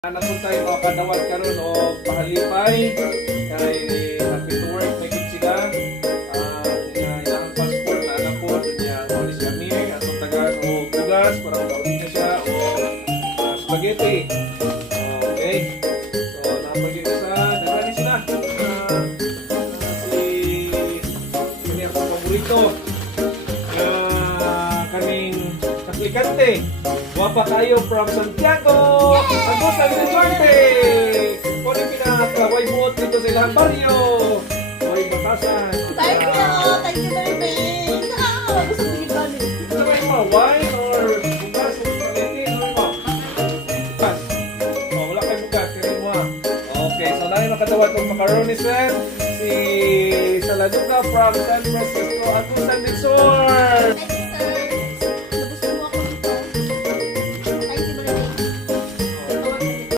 Anak po tayo mga kadawat karon o pahalipay kay happy to work may good sila ilang passport na anak po niya ulis kami atong tagaan o tugas para maulit na siya o spaghetti. Okay, so napagin sa nagani sila si ako paborito kaming aplikante. Guwapa kayo from Santiago! Agusan de Duarte! Kung yung pinaka-way buot dito sa ilang baryo! Hoy, batasan! Thank you! Thank you very much! Gusto mo yung galing? Ano ba yung wine or bugas o spaghetti? Ano mo? Bugas. Oh, wala kayo bugas. Kaya mo ha. Okay, so namin makadawat ng macaroni sir. Si Saladuca from San Francisco, Agusan del Sur!